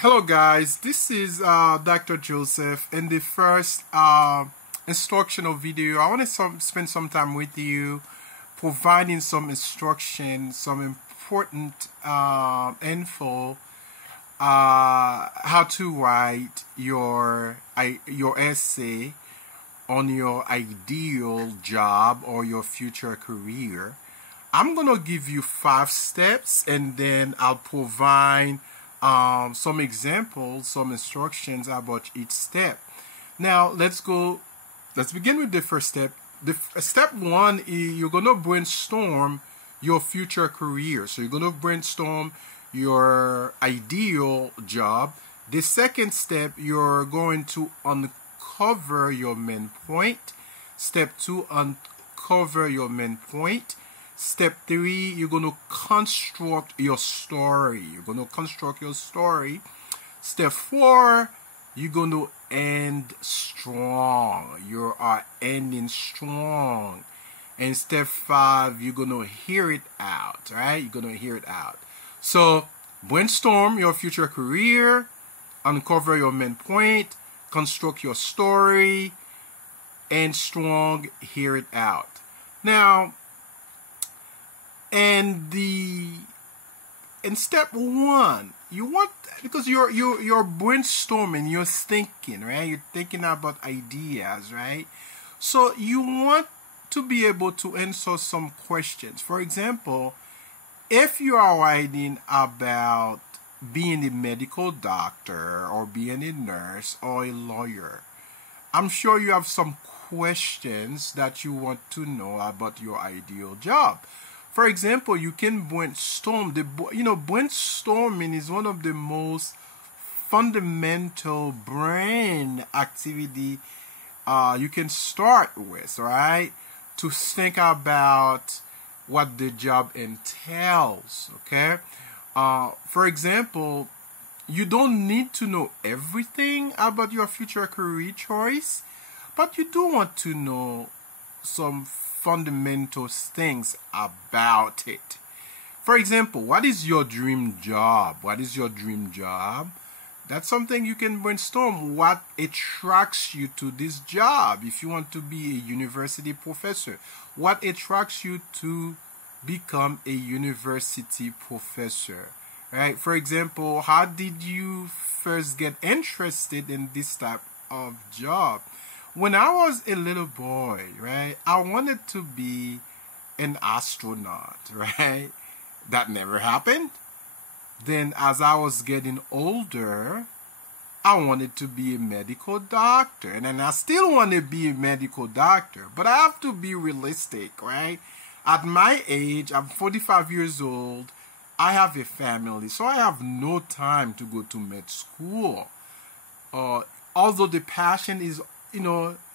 Hello guys, this is Dr. Joseph. In the first instructional video, I want to spend some time with you providing some instruction, some important info, how to write your essay on your ideal job or your future career. I'm going to give you 5 steps and then I'll provide some examples, some instructions about each step. Now let's begin with the first step. Step 1 is you're going to brainstorm your future career. So you're going to brainstorm your ideal job. The second step, you're going to uncover your main point. Step 2, uncover your main point. Step 3, you're going to construct your story. Step 4, you're going to end strong. You are ending strong. And step 5, you're going to hear it out, right? You're going to hear it out. So, brainstorm your future career, uncover your main point, construct your story, end strong, hear it out. Now, in step 1, you want, because you're brainstorming, you're thinking, right? You're thinking about ideas, right? So you want to be able to answer some questions. For example, if you are writing about being a medical doctor or being a nurse or a lawyer, I'm sure you have some questions that you want to know about your ideal job. For example, you can brainstorm. Brainstorming is one of the most fundamental brain activity you can start with, right? To think about what the job entails, okay? For example, you don't need to know everything about your future career choice, but you do want to know some fundamental things about it. For example, what is your dream job? What is your dream job? That's something you can brainstorm. What attracts you to this job? If you want to be a university professor, what attracts you to become a university professor? Right? For example, how did you first get interested in this type of job? When I was a little boy, right, I wanted to be an astronaut, right? That never happened. Then as I was getting older, I wanted to be a medical doctor. And then I still want to be a medical doctor. But I have to be realistic, right? At my age, I'm 45 years old. I have a family, so I have no time to go to med school. Although the passion is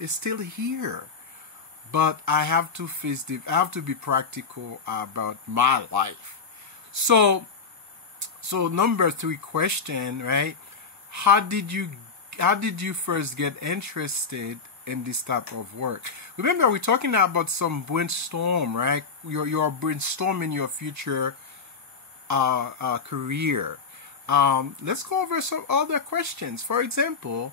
still here, but I have to be practical about my life. So number 3 question, right? How did you first get interested in this type of work? Remember, we're talking about some brainstorm, right? You're brainstorming your future career. Let's go over some other questions. For example,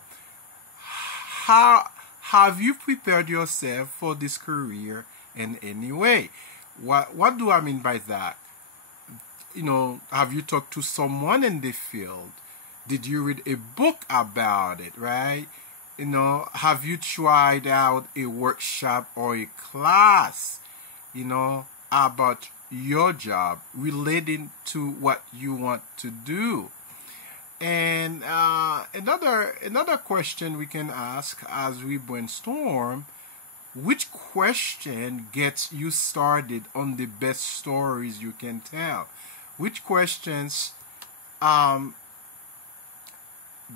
how have you prepared yourself for this career in any way? What do I mean by that? Have you talked to someone in the field? Did you read a book about it, right? Have you tried out a workshop or a class, about your job relating to what you want to do? And another question we can ask as we brainstorm: which question gets you started on the best stories you can tell? Which questions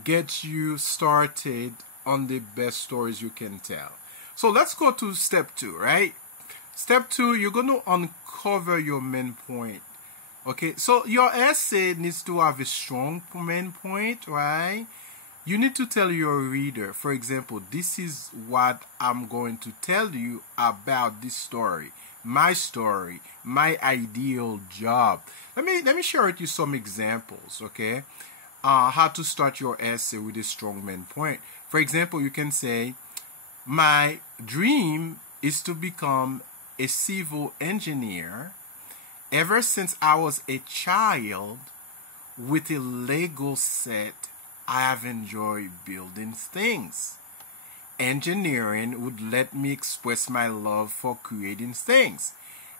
get you started on the best stories you can tell? So let's go to step 2, right? Step 2, you're going to uncover your main point. Okay, so your essay needs to have a strong main point, right? You need to tell your reader, for example, this is what I'm going to tell you about this story, my ideal job. Let me share with you some examples, okay? how to start your essay with a strong main point. For example, you can say, my dream is to become a civil engineer. Ever since I was a child, with a Lego set, I have enjoyed building things. Engineering would let me express my love for creating things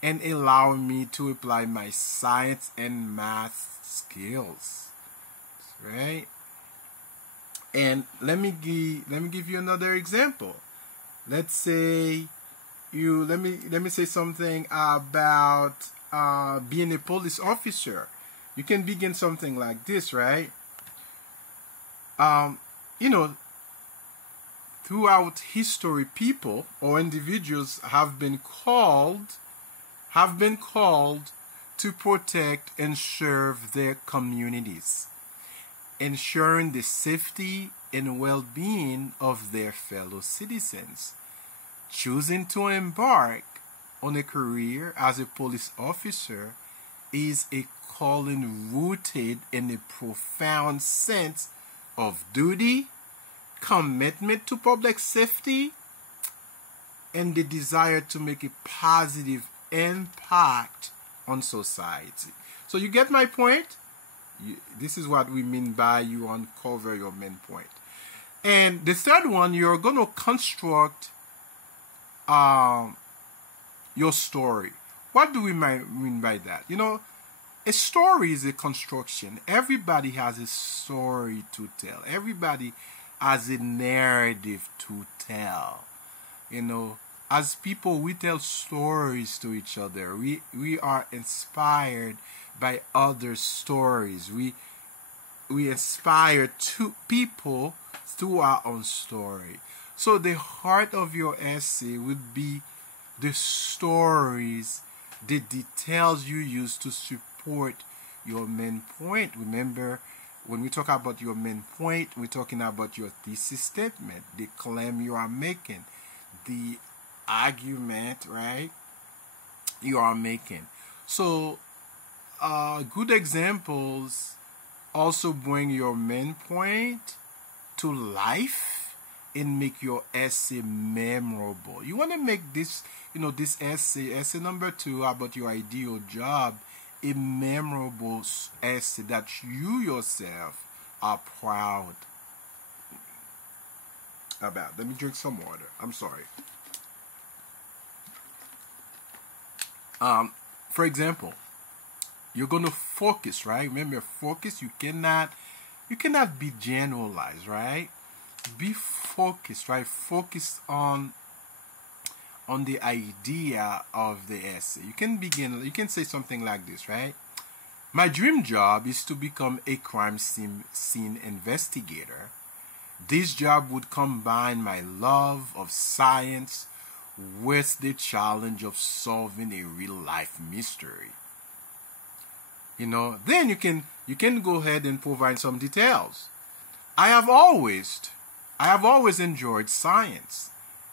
and allow me to apply my science and math skills. Right? And let me give you another example. Let's say let me say something about being a police officer. You can begin something like this, right? You know, throughout history, people or individuals have been called to protect and serve their communities, ensuring the safety and well-being of their fellow citizens. Choosing to embark on a career as a police officer is a calling rooted in a profound sense of duty, commitment to public safety, and the desire to make a positive impact on society. So you get my point? This is what we mean by you uncover your main point. And the third one, you're going to construct your story. What do we mean by that? You know, a story is a construction. Everybody has a story to tell. Everybody has a narrative to tell. You know, as people, we tell stories to each other. We are inspired by other stories. We inspire people through our own story. So the heart of your essay would be the stories, the details you use to support your main point. Remember, when we talk about your main point, we're talking about your thesis statement, the claim you are making, the argument, right, you are making. So good examples also bring your main point to life and make your essay memorable. You want to make this, this essay number 2 about your ideal job, a memorable essay that you yourself are proud about. Let me drink some water. I'm sorry. For example, you're going to focus, right? Remember, focus. You cannot be generalized, right? Be focused, right? Focus on the idea of the essay. You can say something like this, right? My dream job is to become a crime scene investigator. This job would combine my love of science with the challenge of solving a real life mystery. Then you can go ahead and provide some details. I have always enjoyed science.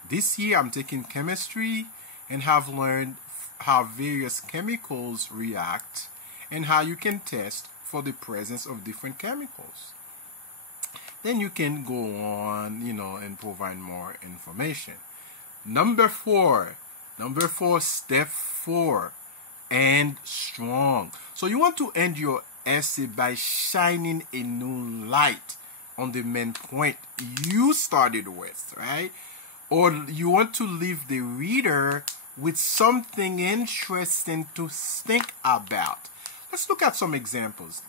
This year I'm taking chemistry and have learned how various chemicals react and how you can test for the presence of different chemicals. Then you can go on, and provide more information. Number four, step 4, end strong. So you want to end your essay by shining a new light on the main point you started with, right? Or you want to leave the reader with something interesting to think about. Let's look at some examples.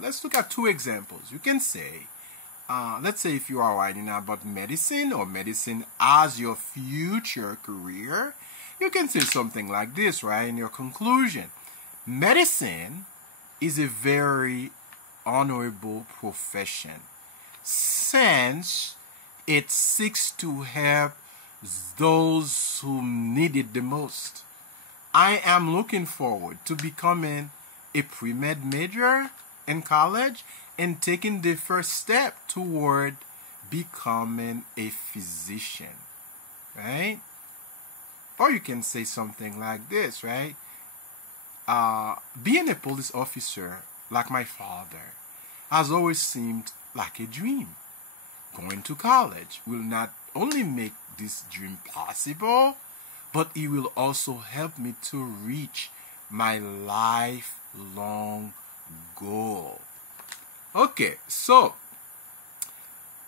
Let's look at 2 examples. You can say, let's say if you are writing about medicine or medicine as your future career, you can say something like this, right, in your conclusion. Medicine is a very honorable profession, since it seeks to help those who need it the most. I am looking forward to becoming a pre-med major in college and taking the first step toward becoming a physician, right? Or you can say something like this, right? Being a police officer, like my father, has always seemed like a dream. Going to college will not only make this dream possible, but it will also help me to reach my lifelong goal. Okay, so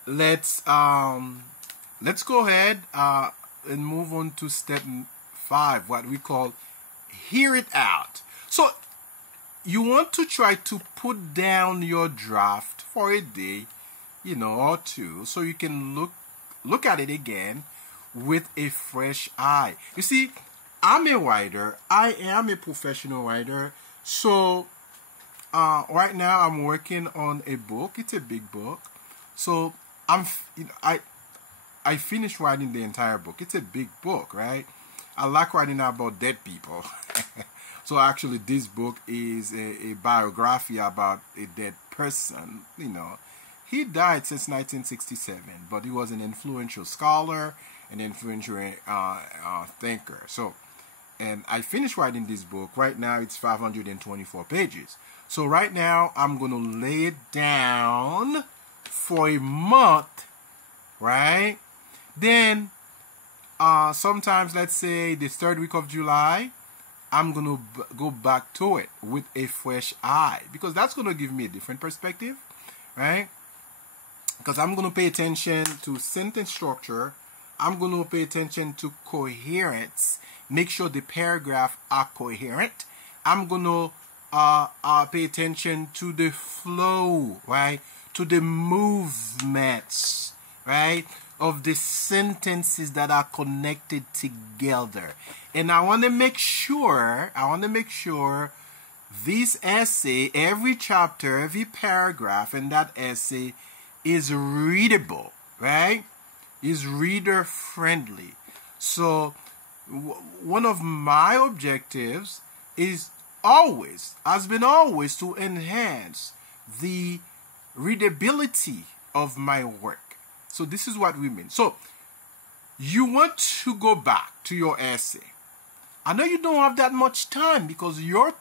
let's go ahead and move on to step 5, what we call hear it out. So you want to try to put down your draft for a day, or two, so you can look at it again with a fresh eye. You see, I'm a writer. I am a professional writer. So right now I'm working on a book. It's a big book. So I finished writing the entire book. It's a big book, right? I like writing about dead people. So actually this book is a biography about a dead person. He died since 1967, but he was an influential scholar, an influential thinker. So, and I finished writing this book. Right now it's 524 pages. So right now I'm going to lay it down for a month, right? Then sometimes, let's say the 3rd week of July, I'm going to go back to it with a fresh eye, because that's going to give me a different perspective, right? Because I'm going to pay attention to sentence structure. I'm going to pay attention to coherence. Make sure the paragraph are coherent. I'm going to pay attention to the flow, right? To the movements, right? Of the sentences that are connected together. And I want to make sure this essay, every chapter, every paragraph in that essay is readable, right? Is reader friendly. So one of my objectives has been always to enhance the readability of my work. So this is what we mean. So you want to go back to your essay. I know you don't have that much time because you're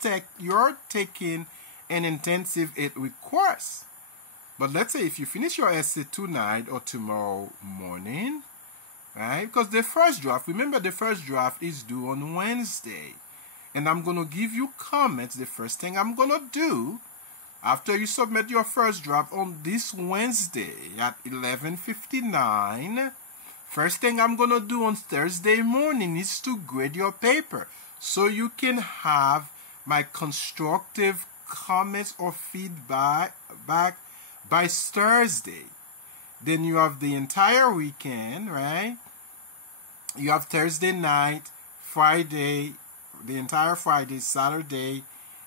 taking an intensive 8-week course. But let's say if you finish your essay tonight or tomorrow morning, right? Because the first draft, remember the first draft is due on Wednesday. And I'm going to give you comments. The first thing I'm going to do after you submit your first draft on this Wednesday at 11:59, first thing I'm going to do on Thursday morning is to grade your paper so you can have my constructive comments or feedback back by Thursday. Then you have the entire weekend, right? You have Thursday night, Friday, the entire Friday, Saturday,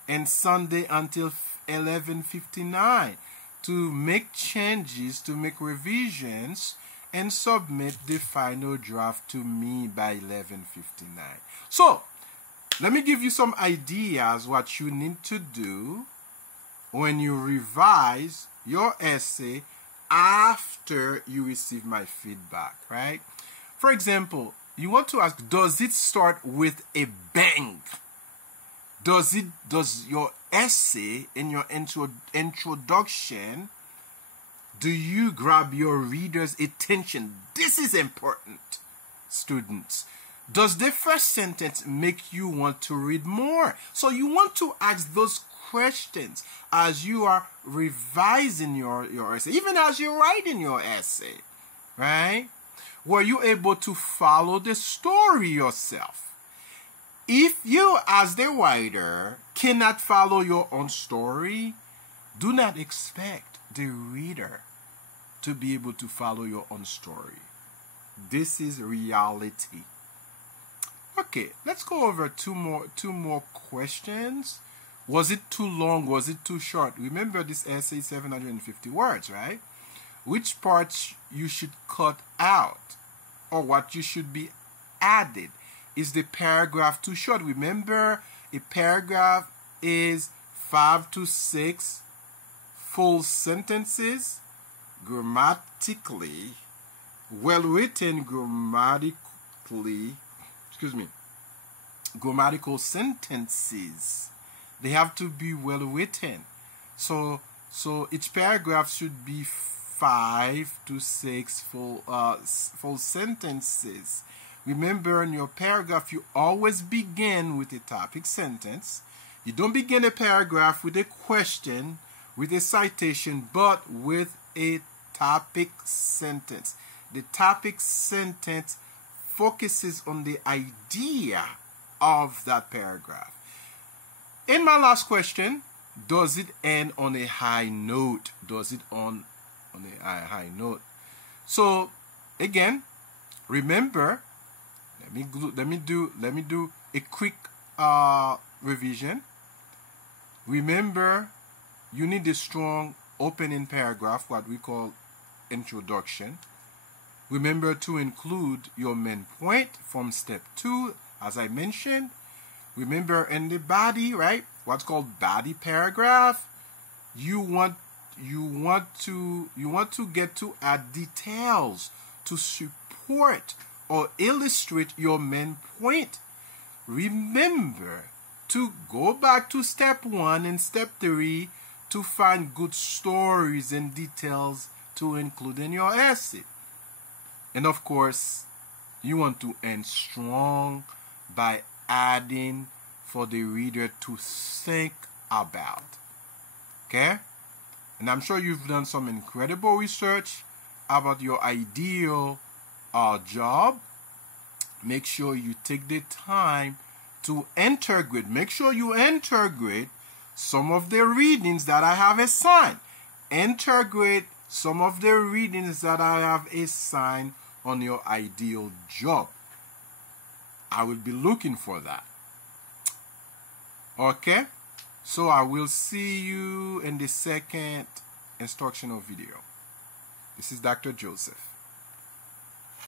and Sunday until 11:59 to make changes, to make revisions, and submit the final draft to me by 11:59. So, let me give you some ideas what you need to do when you revise your essay after you receive my feedback, right? For example, you want to ask, does it start with a bang? Does your essay in your introduction, do you grab your reader's attention? This is important, students. Does the first sentence make you want to read more? So you want to ask those questions as you are revising your essay, even as you're writing your essay, right? Were you able to follow the story yourself? If you, as the writer, cannot follow your own story, do not expect the reader to be able to follow your own story. This is reality. Okay, let's go over two more questions. Was it too long? Was it too short? Remember, this essay is 750 words, right? Which parts you should cut out, or what you should be added? Is the paragraph too short? Remember, a paragraph is 5 to 6 full sentences, grammatically, well written grammatical sentences. They have to be well written. So So each paragraph should be 5 to 6 full sentences. Remember, in your paragraph, you always begin with a topic sentence. You don't begin a paragraph with a question, with a citation, but with a topic sentence. The topic sentence focuses on the idea of that paragraph. In my last question, does it end on a high note? Does it on a high note? So again, remember, let me do a quick revision. Remember, you need a strong opening paragraph, what we call introduction. Remember to include your main point from step 2, as I mentioned. Remember, in the body, right, what's called body paragraph, you want to get to add details to support or illustrate your main point. Remember to go back to step 1 and step 3 to find good stories and details to include in your essay. And of course, you want to end strong by adding for the reader to think about. Okay? And I'm sure you've done some incredible research about your ideal job. Make sure you take the time to integrate. Make sure you integrate some of the readings that I have assigned. Integrate some of the readings that I have assigned on your ideal job. I will be looking for that. Okay? So I will see you in the second instructional video. This is Dr. Joseph.